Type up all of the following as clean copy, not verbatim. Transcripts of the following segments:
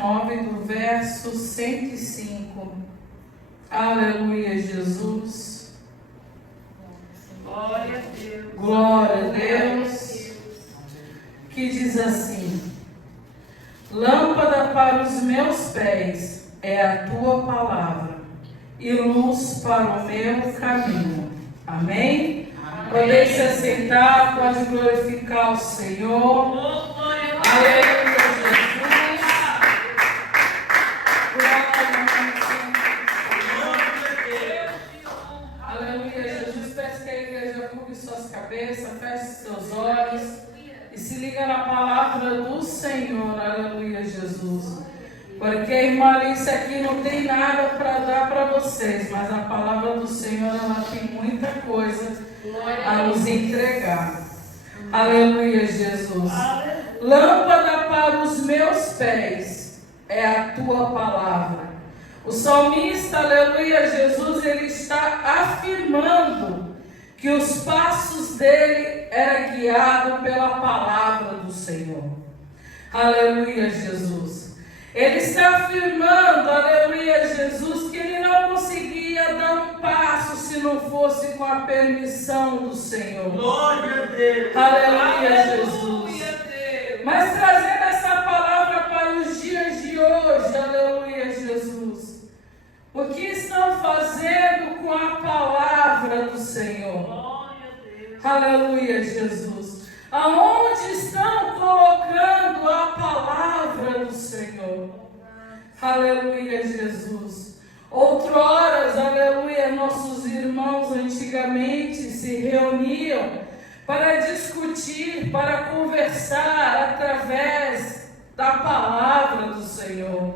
19, do verso 105. Aleluia, Jesus. Glória a Deus. Glória a Deus. Que diz assim: lâmpada para os meus pés é a tua palavra e luz para o meu caminho. Amém? Podem se assentar, pode glorificar o Senhor. Aleluia, Jesus. Aleluia, Jesus. Peço que a igreja curve suas cabeças, feche seus olhos e se liga na palavra do Senhor. Aleluia, Jesus. Porque a irmã Alice aqui não tem nada para dar para vocês, mas a palavra do Senhor, ela tem muita coisa a nos entregar. Aleluia, Jesus. Lâmpada para os meus pés é a tua palavra. O salmista, aleluia, Jesus, ele está afirmando que os passos dele eram guiados pela palavra do Senhor. Aleluia, Jesus. Ele está afirmando, aleluia, Jesus, que ele não conseguia dar um passo se não fosse com a permissão do Senhor. Glória a Deus. Aleluia, Jesus. Mas trazendo essa palavra para os dias de hoje, aleluia, Jesus. O que estão fazendo com a palavra do Senhor? Glória a Deus. Aleluia, Jesus. Aonde estão colocando a palavra do Senhor? Aleluia, Jesus. Outroras, aleluia, nossos irmãos antigamente se reuniam para discutir, para conversar através da palavra do Senhor.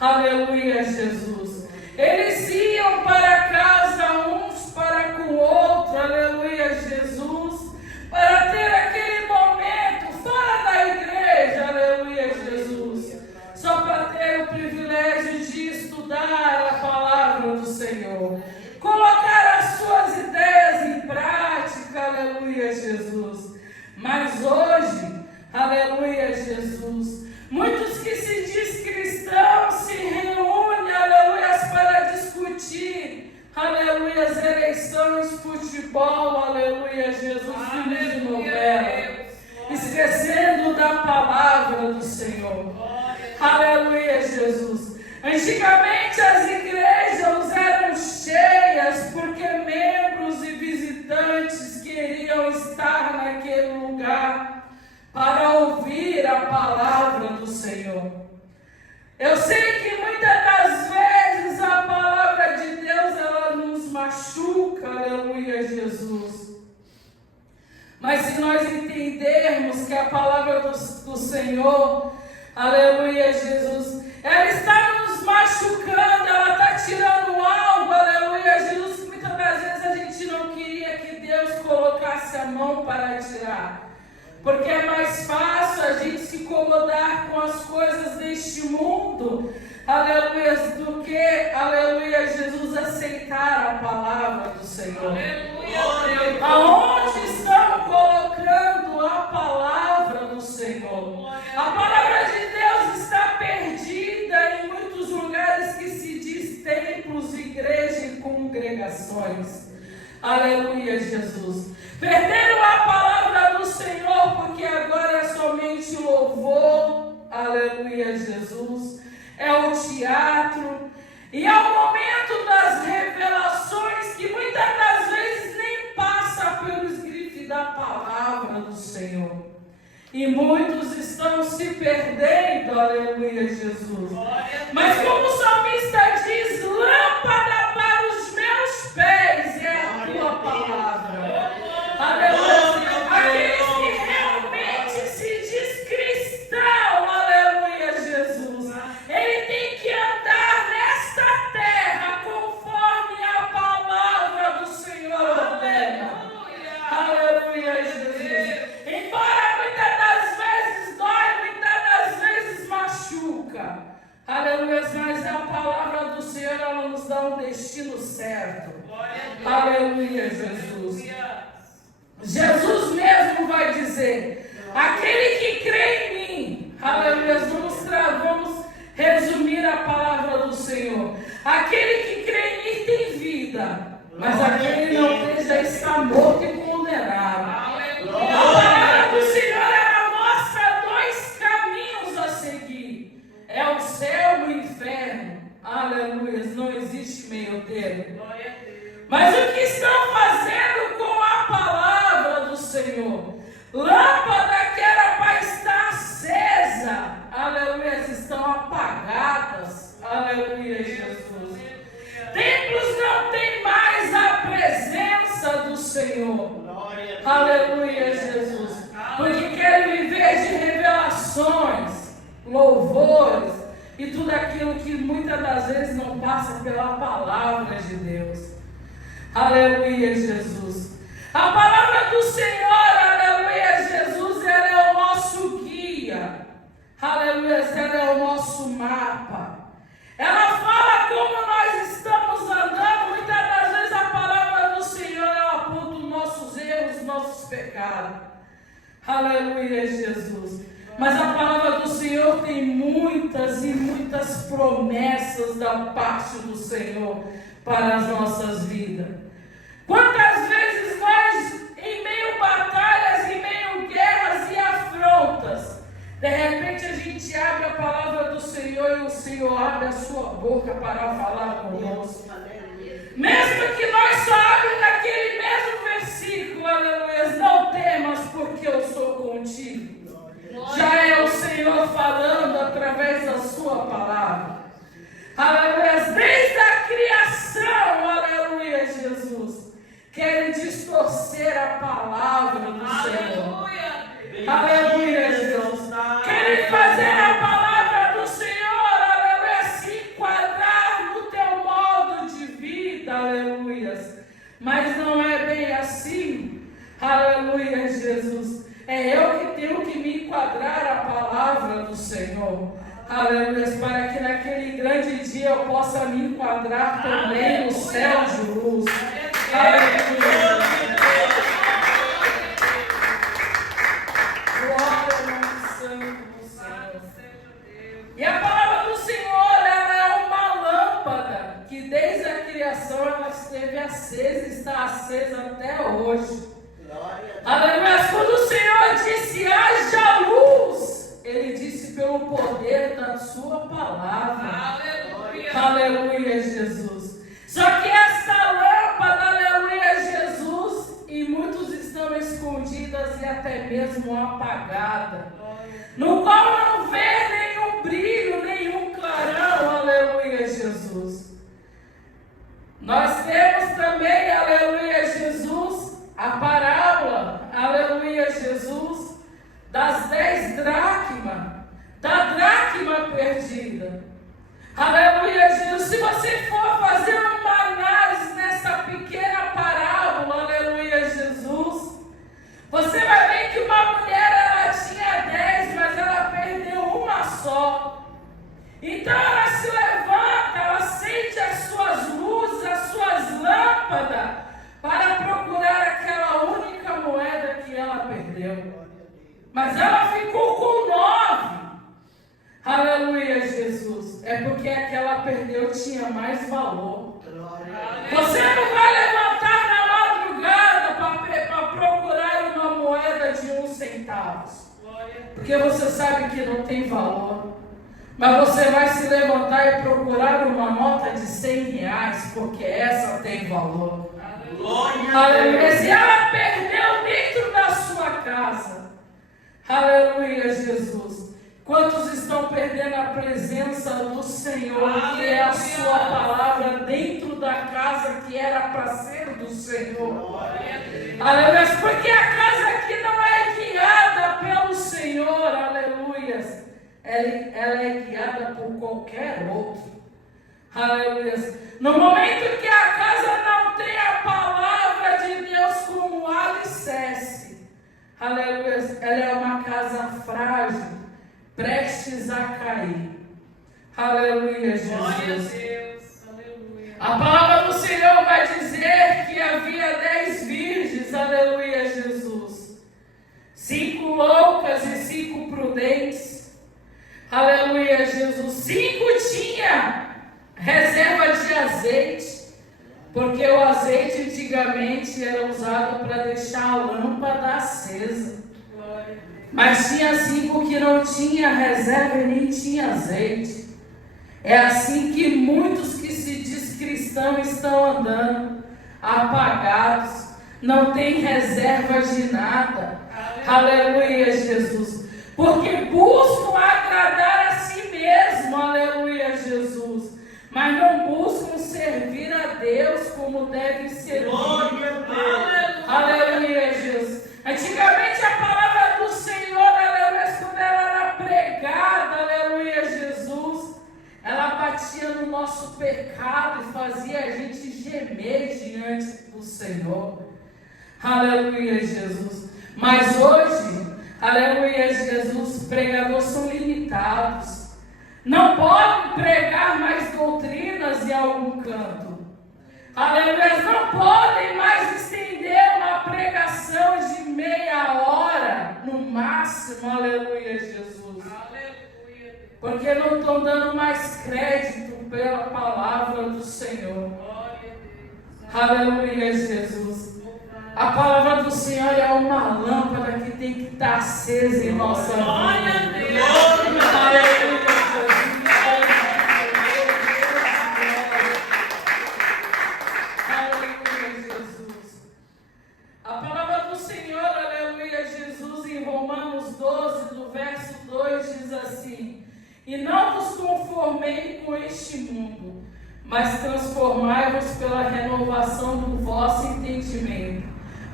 Aleluia, Jesus. Eles iam para casa uns para com o outro, aleluia, Jesus, para ter aquele momento fora da igreja, aleluia, Jesus, só para ter o privilégio de estudar a palavra do Senhor, colocar as suas ideias em prática, aleluia, Jesus. Mas hoje, aleluia, Jesus, muitos que se diz cristãos se reúnem, aleluia, para discutir, aleluia, as eleições, futebol, aleluia, Jesus, filmes de novela, esquecendo da palavra do Senhor. Aleluia, Jesus. Antigamente as igrejas eram cheias porque membros e visitantes queriam estar naquele lugar para ouvir a palavra do Senhor. Eu sei que muitas das vezes a palavra de Deus ela nos machuca, aleluia, Jesus. Mas se nós entendermos que a palavra do Senhor, aleluia, Jesus, ela está nos machucando, ela está tirando algo, aleluia, Jesus, que muitas das vezes a gente não queria que Deus colocasse a mão para tirar. Porque é mais fácil a gente se incomodar com as coisas deste mundo, aleluia, do que, aleluia, Jesus, aceitar a palavra do Senhor. Aleluia. Aonde estão colocando a palavra do Senhor? A palavra de Deus está perdida em muitos lugares que se diz templos, igrejas e congregações. Aleluia, Jesus. Perderam a palavra do Senhor porque agora é somente louvor. Aleluia, Jesus. É o teatro. E é o momento das revelações que muitas das vezes nem passa pelo escrito da palavra do Senhor. E muitos estão se perdendo, aleluia, Jesus. Mas como o salmista diz, lâmpada para os meus pés é a tua palavra. Aleluia. Aqueles que realmente se diz cristão, aleluia, Jesus. Ele tem que andar nesta terra conforme a palavra do Senhor ordena. Aleluia, Jesus. Embora muitas das vezes dói, muitas das vezes machuca. Aleluia, mas a palavra do Senhor, ela nos dá um destino certo. Aleluia, Jesus. Jesus mesmo vai dizer, aquele que crê em mim, aleluia, vamos resumir a palavra do Senhor. Aquele que crê em mim tem vida, mas aquele que não crê já está morto e condenado. A palavra do Senhor, ela mostra dois caminhos a seguir. É o céu e o inferno. Aleluia, não existe meio termo. Mas o que estão fazendo com a palavra do Senhor? Lâmpada que era para estar acesa, aleluia, estão apagadas. Aleluia, Jesus. Templos não têm mais a presença do Senhor. Aleluia, Jesus. Porque querem viver de revelações, louvores e tudo aquilo que muitas das vezes não passa pela palavra de Deus. Aleluia, Jesus. A palavra do Senhor, aleluia, Jesus, ela é o nosso guia. Aleluia, ela é o nosso mapa. Ela fala como nós estamos andando. Muitas das vezes a palavra do Senhor, ela aponta os nossos erros, os nossos pecados. Aleluia, Jesus. Mas a palavra do Senhor tem muitas e muitas promessas da parte do Senhor para as nossas vidas. Quantas vezes nós, em meio a batalhas, em meio a guerras e afrontas, de repente a gente abre a palavra do Senhor e o Senhor abre a sua boca para falar conosco. Mesmo que nós só abramos naquele mesmo versículo, aleluia, não temas porque eu sou contigo. Já é o Senhor falando através da sua palavra. Aleluia, desde a criação, aleluia, Jesus, querem distorcer a palavra do Senhor. Aleluia, Jesus. Querem fazer a palavra do Senhor, aleluia, se enquadrar no teu modo de vida, aleluia. Mas não é bem assim, aleluia, Jesus. É eu que tenho que me enquadrar a palavra do Senhor. Aleluia, para que naquele grande dia eu possa me enquadrar também no céu de luz. Aleluia. Glória ao nome santo do Senhor. E a palavra do Senhor, ela é uma lâmpada que desde a criação ela esteve acesa e está acesa até hoje. Aleluia. Quando o Senhor disse haja luz, Ele disse pelo poder da sua palavra. Aleluia. Aleluia, Jesus. Só que essa lâmpada, aleluia, Jesus, e muitos estão escondidas e até mesmo apagadas, no qual não vê nenhum brilho, nenhum clarão, aleluia, Jesus. Nós temos também, aleluia, Jesus, a parábola, aleluia, Jesus, das 10 dracmas, da dracma perdida. Aleluia, Jesus. Se você for fazer uma análise nessa pequena parábola, aleluia, Jesus, você vai ver que uma mulher, ela tinha 10, mas ela perdeu uma só. Então ela se levanta, ela acende as suas luzes, as suas lâmpadas, para procurar aquela única moeda que ela perdeu. Mas ela ficou com 9. Aleluia, Jesus. É porque a que ela perdeu tinha mais valor. Você não vai levantar na madrugada para procurar uma moeda de 1 centavo. Porque você sabe que não tem valor. Mas você vai se levantar e procurar uma nota de 100 reais, porque essa tem valor. Aleluia. Se ela perdeu dentro da sua casa, aleluia, Jesus. Quantos estão perdendo a presença do Senhor, que é a sua palavra, dentro da casa que era para ser do Senhor? Aleluia. Porque a casa que não é guiada pelo Senhor, aleluia, ela é guiada por qualquer outro. Aleluia. No momento que a casa não tem a palavra de Deus como alicerce, aleluia, ela é uma casa frágil, prestes a cair. Aleluia, Jesus. Glória a Deus. Aleluia. A palavra do Senhor vai dizer que havia 10 virgens, aleluia, Jesus. 5 loucas e 5 prudentes. Aleluia, Jesus. Jesus. 5 tinha reserva de azeite, porque o azeite antigamente era usado para deixar a lâmpada acesa. Mas tinha 5 que não tinha reserva e nem tinha azeite. É assim que muitos que se diz cristãos estão andando apagados, não tem reserva de nada. Aleluia, Jesus. Porque buscam agradar a si mesmo, aleluia, Jesus. Mas não buscam servir a Deus como deve ser. Aleluia, Jesus. Antigamente a palavra do Senhor, aleluia, quando ela era pregada, aleluia, Jesus, ela batia no nosso pecado e fazia a gente gemer diante do Senhor. Aleluia, Jesus. Mas hoje, aleluia, Jesus, os pregadores são limitados. Não podem pregar mais doutrinas em algum canto. Aleluia, não podem mais estender uma pregação de meia hora, no máximo, aleluia, Jesus. Aleluia. Porque não estão dando mais crédito pela palavra do Senhor. Glória a Deus. Aleluia, Jesus. A palavra do Senhor é uma lâmpada que tem que estar acesa em nossa vida. Glória a Deus. Aleluia, Jesus. Aleluia, Jesus. A palavra do Senhor, aleluia, Jesus, em Romanos 12, do verso 2, diz assim: e não vos conformei com este mundo, mas transformai-vos pela renovação do vosso entendimento,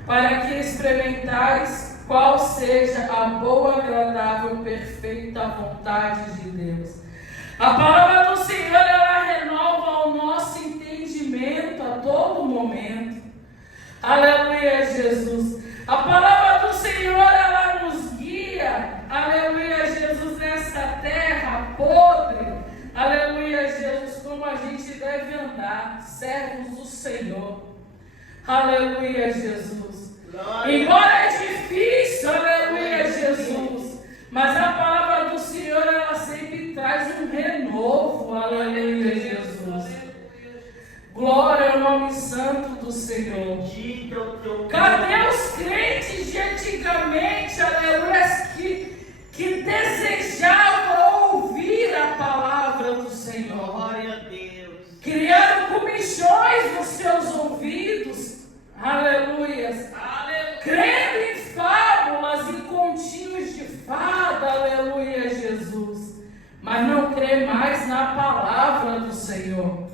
para que experimentais qual seja a boa, agradável, perfeita vontade de Deus. A palavra do Senhor, ela renova o nosso entendimento a todo momento. Aleluia, Jesus. A palavra do Senhor, ela nos guia, aleluia, Jesus, nessa terra podre. Aleluia, Jesus, como a gente deve andar, servos do Senhor. Aleluia, Jesus. Embora é difícil, aleluia, Jesus, mas a palavra do Senhor, ela sempre traz um renovo, aleluia, Jesus. Glória ao nome santo do Senhor. Cadê os crentes de antigamente, aleluia, que desejavam ouvir a palavra do Senhor? Glória a Deus. Criaram comichões nos seus ouvidos, aleluia, crendo em fábulas e continhos de fada, aleluia, Jesus, mas não crê mais na palavra do Senhor.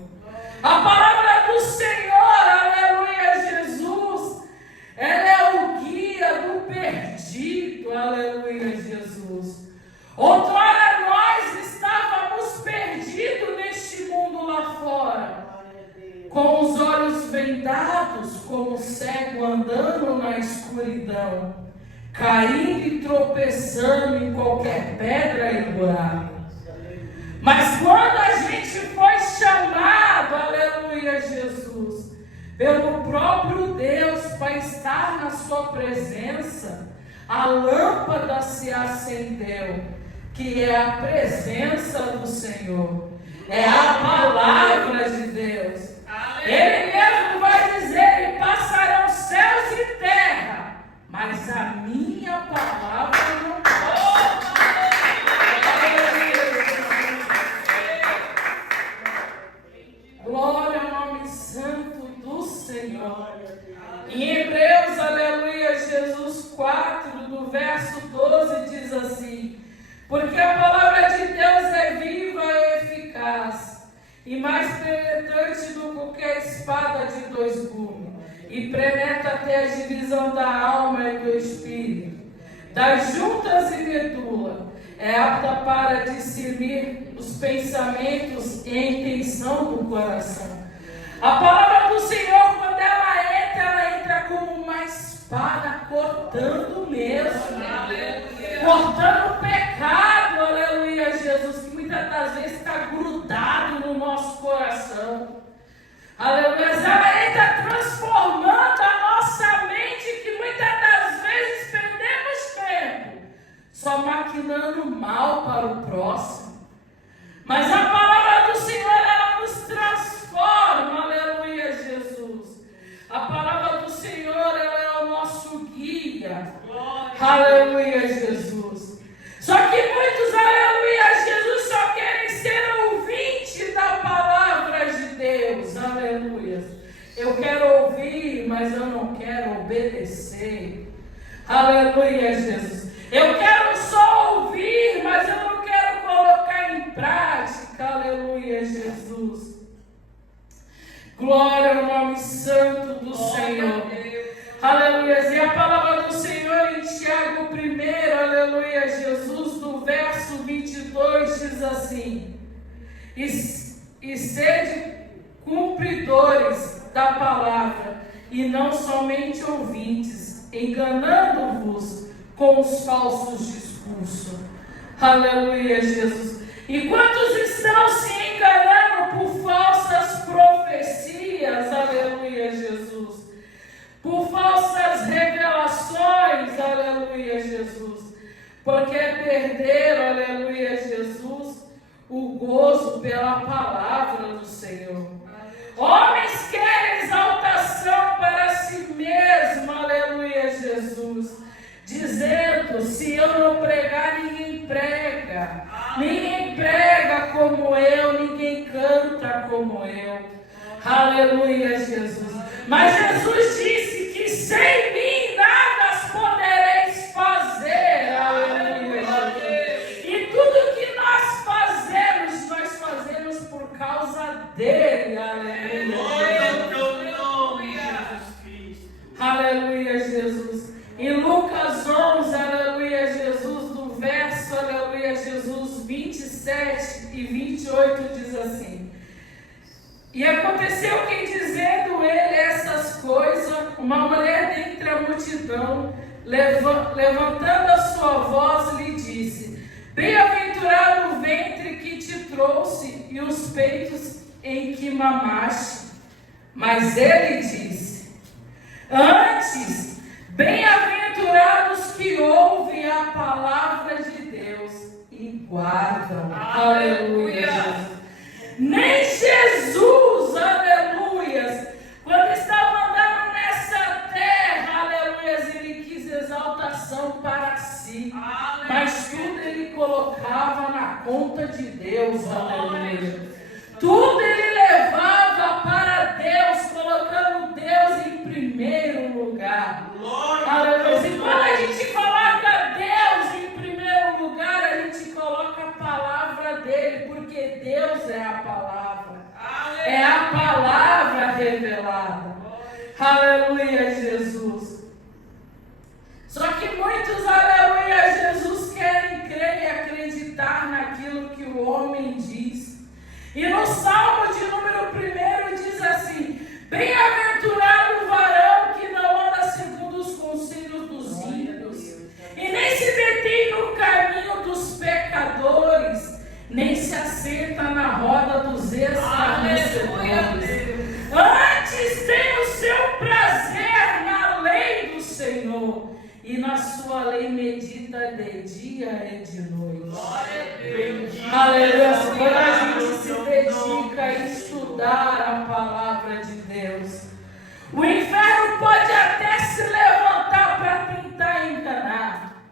A palavra do Senhor, aleluia, Jesus, ela é o guia do perdido, aleluia, Jesus. Outrora nós estávamos perdidos neste mundo lá fora, com os olhos vendados, como cego andando na escuridão, caindo e tropeçando em qualquer pedra e buraco. Mas quando a gente foi chamado, aleluia, Jesus, pelo próprio Deus para estar na sua presença, a lâmpada se acendeu, que é a presença do Senhor, é a palavra de Deus. Ele mesmo vai dizer: e passarão céus e terra, mas a minha palavra não pode. Glória ao nome santo do Senhor. Em Hebreus, aleluia, Jesus 4, do verso 12, diz assim: porque a palavra de Deus é viva e eficaz, e mais penetrante do que qualquer espada de 2 gumes, e penetra até a divisão da alma e do espírito, das juntas e medula, é apta para discernir os pensamentos e a intenção do coração. A palavra do Senhor, quando ela entra como uma espada, cortando mesmo, cortando o pecado, aleluia, Jesus, que muitas das vezes está grudado no nosso coração. Aleluia, ela entra transformando a nossa mente, que muitas das vezes perdemos tempo só maquinando mal para o próximo. A palavra do Senhor, ela é o nosso guia. Glória. Aleluia, Jesus. Só que muitos, aleluia, Jesus, só querem ser ouvintes da palavra de Deus. Aleluia. Eu quero ouvir, mas eu não quero obedecer. Aleluia, Jesus. Eu quero só ouvir, mas eu não quero colocar em prática. Aleluia, Jesus. Glória ao nome santo do Senhor. Aleluia. E a palavra do Senhor em Tiago 1, aleluia, Jesus, no verso 22, diz assim: E sede cumpridores da palavra, e não somente ouvintes, enganando-vos com os falsos discursos. Aleluia, Jesus. E quantos estão se enganando por falsas profecias? Aleluia, Jesus. Por falsas revelações, aleluia, Jesus. Porque perderam, aleluia, Jesus, o gozo pela palavra do Senhor. Homens querem exaltação para si mesmo, aleluia, Jesus. Dizendo, se eu não pregar, ninguém prega. Ninguém prega como eu, ninguém canta como eu. Aleluia, Jesus. Mas Jesus disse que sem mim nada podereis fazer. Aleluia, Jesus. E tudo que nós fazemos por causa dele. Aleluia. Aleluia, Jesus. Em Lucas 11, aleluia, Jesus, no verso, aleluia, Jesus, 27 e 28 diz assim: E aconteceu que, dizendo ele essas coisas, uma mulher dentre a multidão, levantando a sua voz, lhe disse: Bem-aventurado o ventre que te trouxe e os peitos em que mamaste. Mas ele disse: Antes, bem-aventurados que ouvem a palavra de Deus e guardam. Aleluia. Nem Jesus, aleluia, quando estava andando nessa terra, aleluia, ele quis exaltação para si. Mas tudo ele colocava na conta de Deus. Aleluia. Tudo ele levava para Deus, colocando Deus em primeiro lugar. Aleluia. E quando a gente coloca Deus em primeiro lugar, a gente coloca a palavra dele, porque Deus é a palavra. É a palavra revelada. Aleluia, Jesus. Só que muitos, aleluia, Jesus, querem crer e acreditar naquilo que o homem diz. E no Salmo de número 1 diz assim: Bem-aventurado o varão que não anda segundo os conselhos dos ímpios, e nem se detém no caminho dos pecadores, nem se assenta na roda dos escarnecedores. Antes tem o seu prazer na lei do Senhor, e na sua lei medita de dia e de noite. Aleluia. Quando a gente se dedica a estudar a palavra de Deus, o inferno pode até se levantar para tentar enganar.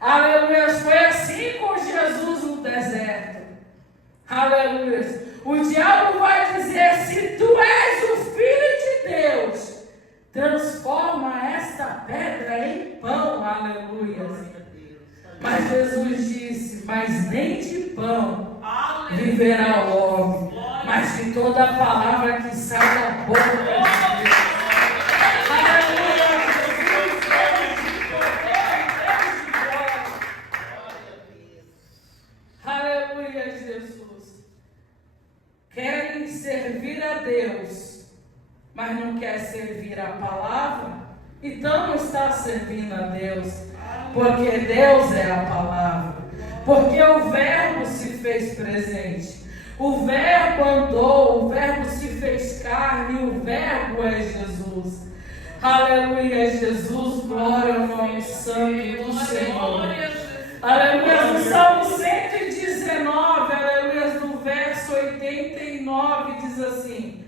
Aleluia. Foi assim com Jesus no deserto. Aleluia. O diabo vai dizer: se tu és o Filho de Deus, transforma esta pedra em pão. Aleluia. Mas Jesus disse: mas nem de pão viverá o homem, mas de toda a palavra que sai da boca de Deus. Aleluia. Aleluia, Jesus. Querem servir a Deus, mas não quer servir a palavra, então não está servindo a Deus. Porque Deus é a palavra. Porque o Verbo se fez presente. O Verbo andou, o Verbo se fez carne, e o Verbo é Jesus. Aleluia, Jesus, glória ao nome santo do Senhor. Aleluia, no Salmo 119, aleluia, no verso 89, diz assim: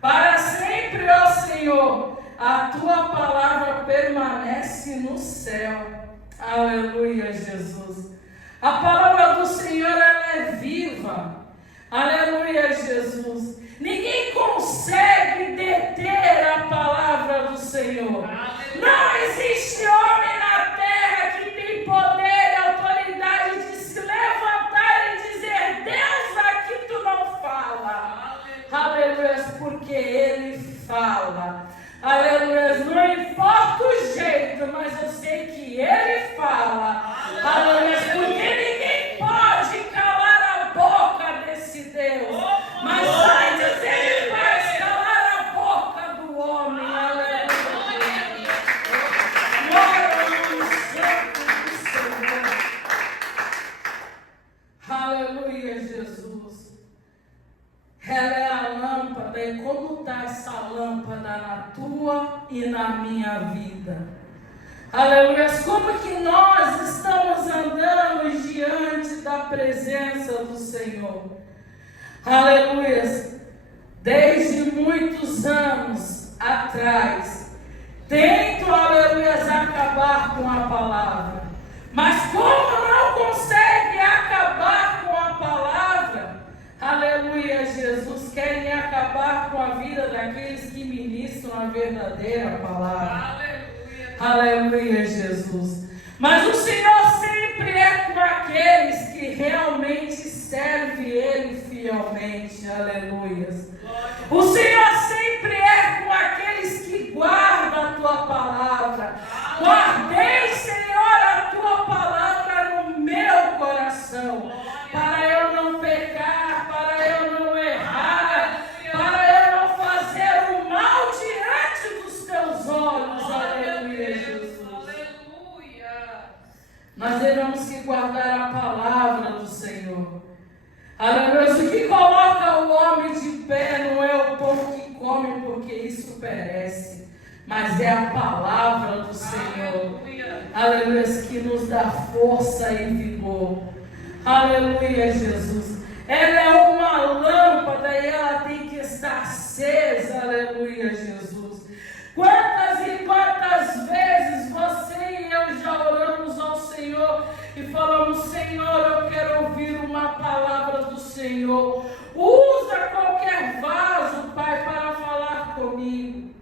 Para sempre, ó Senhor, a tua palavra permanece no céu. Aleluia, Jesus. A palavra do Senhor, ela é viva. Aleluia, Jesus. Ninguém consegue deter a palavra do Senhor. Não existe homem na terra que tem poder e autoridade de se levantar e dizer: Deus, aqui tu não fala. Aleluia, porque Ele fala. Aleluia, não importa o jeito, mas eu sei que Ele fala. Aleluia, porque ninguém pode calar a boca desse Deus. Mas antes Ele faz calar a boca do homem. Aleluia. Glória ao nome santo do Senhor. Aleluia, Jesus. Ela é a lâmpada, e como está essa lâmpada na tua e na minha vida? Aleluia, como que nós estamos andando diante da presença do Senhor? Aleluia, desde muitos anos atrás, tento, aleluia, acabar com a palavra, mas como não consegue acabar com a palavra, aleluia, Jesus, querem acabar com a vida daqueles que ministram a verdadeira palavra. Aleluia, Jesus. Mas o Senhor sempre é com aqueles que realmente servem Ele fielmente. Aleluia. O Senhor sempre é com aqueles que guardam a Tua palavra. Guardei, Senhor, a Tua palavra no meu coração, para eu não pecar, para eu não errar, para eu não fazer o mal diante dos Teus olhos. Aleluia, Jesus. Nós teremos que guardar a palavra do Senhor. Aleluia. O que coloca o homem de pé não é o pão que come, porque isso perece, mas é a palavra do Senhor. Aleluia, que nos dá força e vigor. Aleluia, Jesus. Ela é uma lâmpada e ela tem que estar acesa. Aleluia, Jesus. Quantas e quantas vezes você e eu já oramos ao Senhor e falamos: Senhor, eu quero ouvir uma palavra do Senhor. Usa qualquer vaso, Pai, para falar comigo.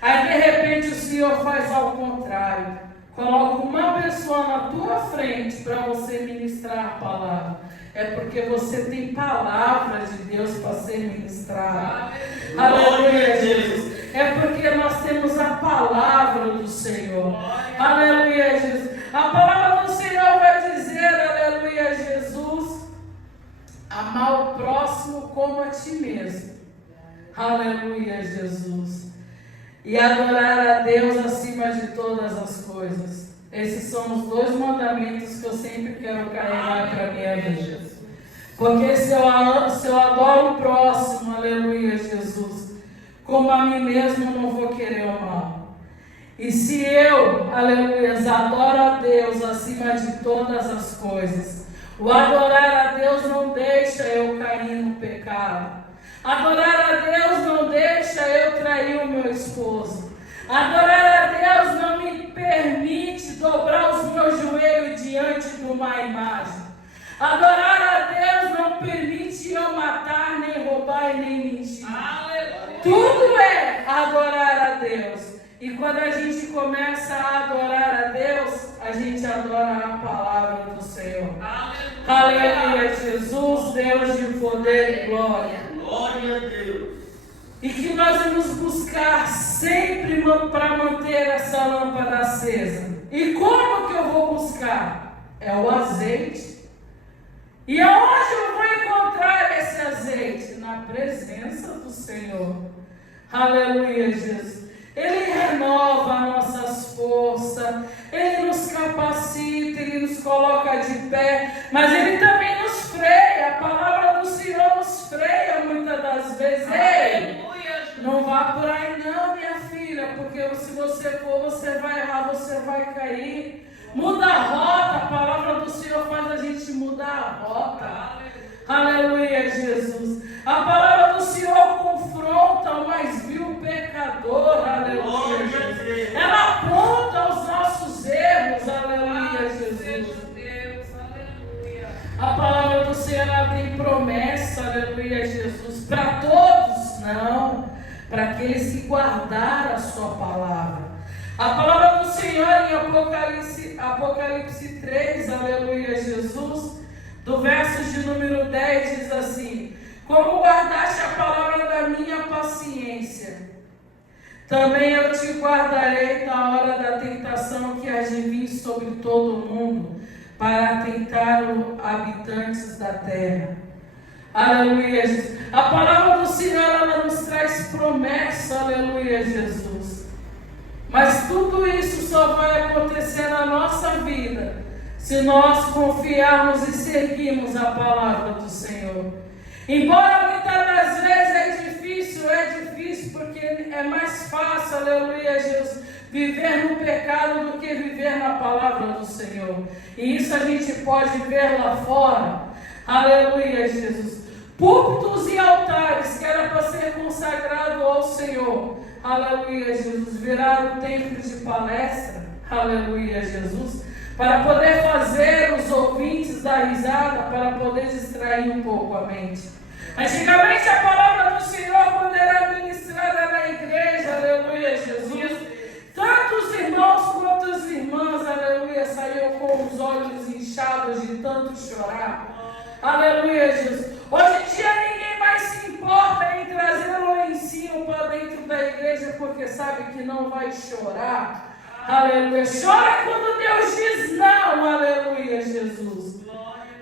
Aí de repente o Senhor faz ao contrário. Coloca uma pessoa na tua frente para você ministrar a palavra. É porque você tem palavra de Deus para ser ministrada. Aleluia, Jesus. É porque nós temos a palavra do Senhor. Aleluia, Jesus. A palavra do Senhor vai dizer, aleluia, Jesus, amar o próximo como a ti mesmo. Aleluia, Jesus. E adorar a Deus acima de todas as coisas. Esses são os dois mandamentos que eu sempre quero carregar para a minha vida. Porque se eu adoro o próximo, aleluia, Jesus, como a mim mesmo, eu não vou querer o mal. E se eu, aleluia, adoro a Deus acima de todas as coisas, o adorar a Deus não deixa eu cair no pecado. Adorar a Deus não deixa eu trair o meu esposo. Adorar a Deus não me permite dobrar os meus joelhos diante de uma imagem. Adorar a Deus não permite eu matar, nem roubar e nem mentir. Aleluia. Tudo é adorar a Deus. E quando a gente começa a adorar a Deus, a gente adora a palavra do Senhor. Aleluia. Aleluia, Jesus, Deus de poder e glória. Glória a Deus. E que nós vamos buscar sempre para manter essa lâmpada acesa. E como que eu vou buscar? É o azeite. E aonde eu vou encontrar esse azeite? Na presença do Senhor. Aleluia, Jesus. Ele renova nossas forças, Ele nos capacita, Ele nos coloca de pé, mas Ele também nos freia. A palavra do Senhor nos freia muitas das vezes. Ei, não vá por aí não, minha filha, porque se você for, você vai errar, você vai cair. Muda a rota, a palavra do Senhor faz a gente mudar a rota. Aleluia, Jesus. A palavra do Senhor confronta o mais vil pecador. Aleluia. para aqueles que guardaram a sua palavra. A palavra do Senhor em Apocalipse 3, aleluia, Jesus, do verso de número 10, diz assim: como guardaste a palavra da minha paciência, também eu te guardarei na hora da tentação que há de vir sobre todo o mundo, para tentar os habitantes da terra. Aleluia, Jesus. A palavra do Senhor, ela nos traz promessa, aleluia, Jesus. Mas tudo isso só vai acontecer na nossa vida se nós confiarmos e seguirmos a palavra do Senhor. Embora muitas das vezes é difícil porque é mais fácil, aleluia, Jesus, viver no pecado do que viver na palavra do Senhor. E isso a gente pode ver lá fora, aleluia, Jesus. Púlpitos e altares que era para ser consagrado ao Senhor, aleluia, Jesus, viraram templos de palestra, aleluia, Jesus, para poder fazer os ouvintes dar risada, para poder distrair um pouco a mente. Antigamente a palavra do Senhor, quando era ministrada na igreja, aleluia, Jesus, tanto os irmãos quanto as irmãs, aleluia, saíam com os olhos inchados de tanto chorar. Aleluia, Jesus. Hoje em dia ninguém mais se importa em trazer o ensino para dentro da igreja, porque sabe que não vai chorar. Aleluia. Chora quando Deus diz não, aleluia, Jesus.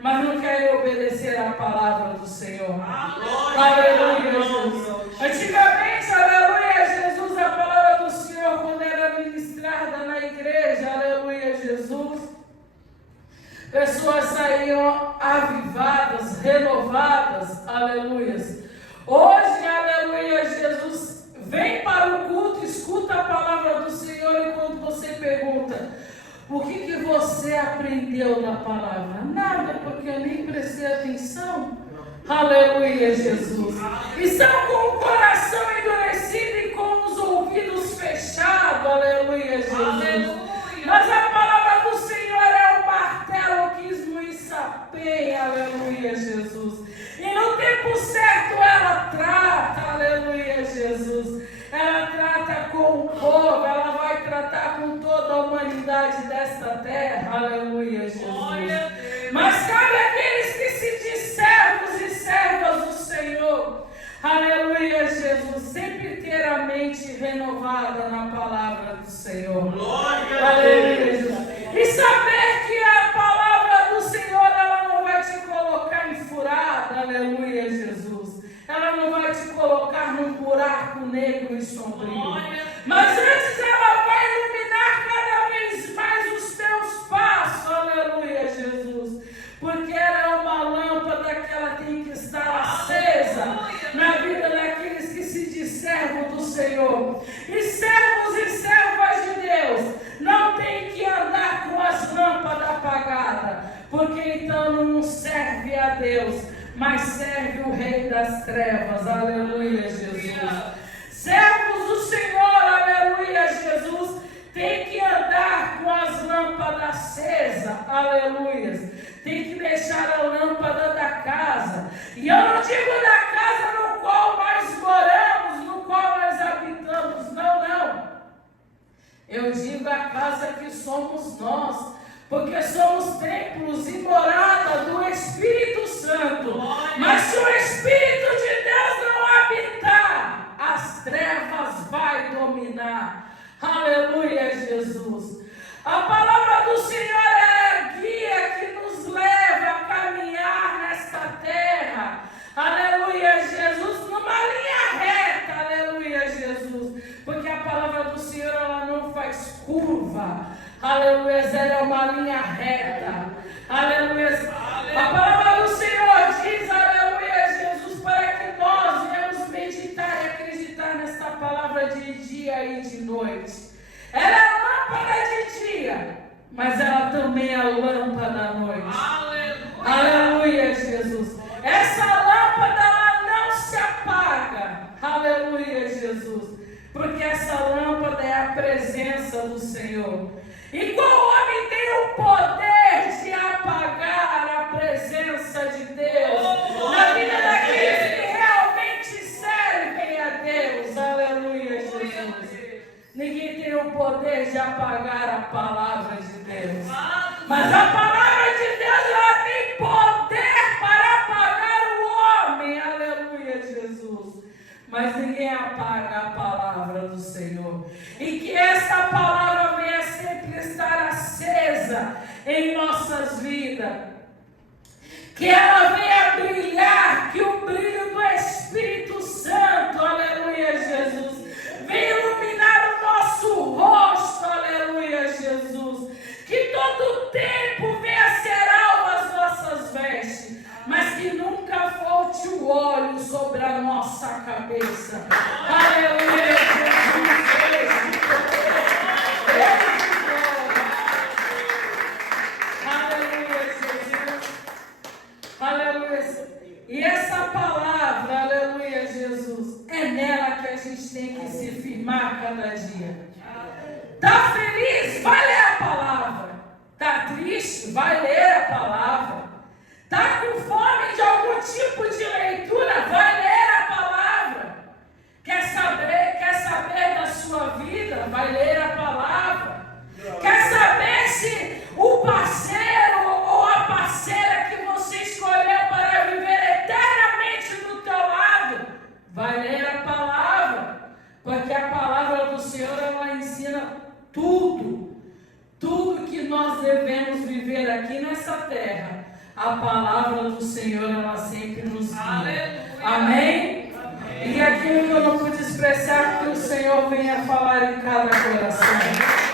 Mas não quer obedecer à palavra do Senhor. Aleluia, Jesus. Antigamente, aleluia, Jesus, a palavra do Senhor, quando era ministrada na igreja, aleluia, Jesus, pessoas saíam avivadas, renovadas, aleluia. Hoje, aleluia, Jesus, vem para o culto, escuta a palavra do Senhor, e quando você pergunta, o que você aprendeu da palavra? Nada, porque eu nem prestei atenção. Aleluia, Jesus. Estão com o coração endurecido e com os ouvidos fechados. Aleluia, Jesus. Aleluia. Mas a palavra do Senhor é o martelo que esmui e sapeia. Aleluia, Jesus. E no tempo certo ela trata. Aleluia, Jesus. Ela trata com o povo, ela vai tratar com toda a humanidade desta terra, aleluia, Jesus. Mas cabe àqueles que se diz servos e servas do Senhor, aleluia, Jesus, sempre ter a mente renovada na palavra do Senhor, aleluia, Jesus. E saber que a palavra do Senhor, ela não vai te colocar em furada, aleluia, Jesus. Ela não vai te colocar num buraco negro e sombrio. Mas antes ela vai iluminar cada vez mais os teus passos. Aleluia, Jesus. Porque ela é uma lâmpada que ela tem que estar acesa na vida daqueles que se diz servo do Senhor. E servos e servas de Deus não tem que andar com as lâmpadas apagadas. Porque então não serve a Deus, mas serve o Rei das Trevas, aleluia, Jesus. Servos do Senhor, aleluia, Jesus, tem que andar com as lâmpadas acesas, aleluia. Tem que deixar a lâmpada da casa. E eu não digo da casa no qual nós moramos, no qual nós habitamos, não. Eu digo a casa que somos nós. Porque somos templos e morada do Espírito Santo. Mas se o Espírito de Deus não habitar, as trevas vai dominar. Aleluia, Jesus. A palavra do Senhor é a guia que nos leva a caminhar nesta terra. Aleluia, Jesus. Numa linha reta. Aleluia, Jesus. Porque a palavra do Senhor, ela não faz curva. Aleluia, ela é uma linha reta. Aleluia. A palavra do Senhor diz, aleluia, Jesus, para que nós venhamos meditar e acreditar nesta palavra de dia e de noite. Ela é lâmpada de dia, mas ela também é lâmpada à noite. Aleluia, aleluia, Jesus. Essa lâmpada, ela não se apaga. Aleluia, Jesus. Porque essa lâmpada é a presença do Senhor. E qual homem tem o poder de apagar a presença de Deus na vida daqueles que realmente servem a Deus? Aleluia. ninguém tem o poder de apagar a palavra de Deus. Mas a palavra de Deus, ela tem poder para apagar o homem. Aleluia, Jesus. Mas ninguém apaga a palavra do Senhor. E que essa palavra venha sempre estar acesa em nossas vidas. Que ela venha brilhar, que o brilho do Espírito Santo, aleluia, Jesus, venha iluminar o nosso rosto, aleluia, Jesus. Que todo tempo venha ser alvo as nossas vestes, mas que nunca falte o óleo sobre a nossa cabeça. Aleluia, Jesus. Aleluia. E essa palavra, aleluia, Jesus, é nela que a gente tem que se firmar cada dia. Tá feliz? Vai ler a palavra. Tá triste? Vai ler a palavra. Tá com fome de algum tipo de leitura? Vai ler a palavra. Quer saber da sua vida? Vai ler a palavra. Quer saber se o parceiro ou a parceira que você escolheu para viver eternamente do teu lado? Vai ler a palavra, porque a palavra do Senhor, ela ensina tudo que nós devemos viver aqui nessa terra. A palavra do Senhor, ela sempre nos guia. Amém? E aquilo que eu não pude expressar, que o Senhor venha falar em cada coração.